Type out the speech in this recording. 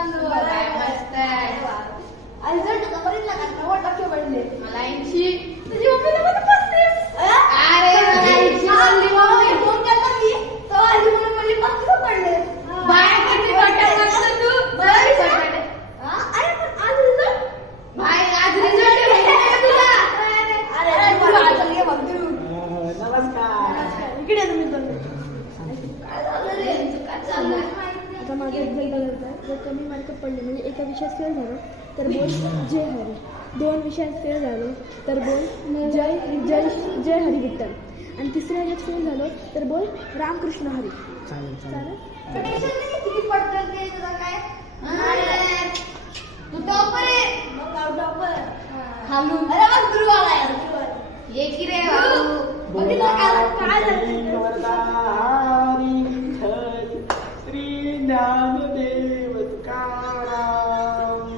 मस्त आहे. रिझल्ट आता बघितला का 90% पडले. मला 80. तुझी मम्मी तर मला 35. अरे मला 80 म्हणली मम्मी. फोन केला मी तर माझी मम्मी म्हणली 35 पडले. बाय किती वाटत लागतं तू? अरे पण आज रिझल्ट भाई आज रिझल्ट भेटला तुला. अरे तू आज ये बघ तू. नमस्कार. इकडे तुम्ही दोन. काय झालं रे? काय चाललंय? आता माझा एक्झाम बघायचा आहे. जर कमी मार्क पडले म्हणजे एका विषयात फेल झालो तर बोल जय हरी. 2 विषयात फेल झालो तर बोल जय जय जय हरी विठ्ठल. आणि तिसऱ्या ह्याच्यात फेल झालो तर बोल रामकृष्ण हरी. चालेल चालेल. चालेल. टेन्शन नाही किती पडतात ते तुला काय? अरे, तू टॉपर आहे. मग गाव टॉपर. खालून. अरे बघ ध्रुव आला यार, ध्रुव आला. ये की रे बाबू. बघितलं काय झालं? हरी विठ्ठल श्री ज्ञानदेव तुकाराम.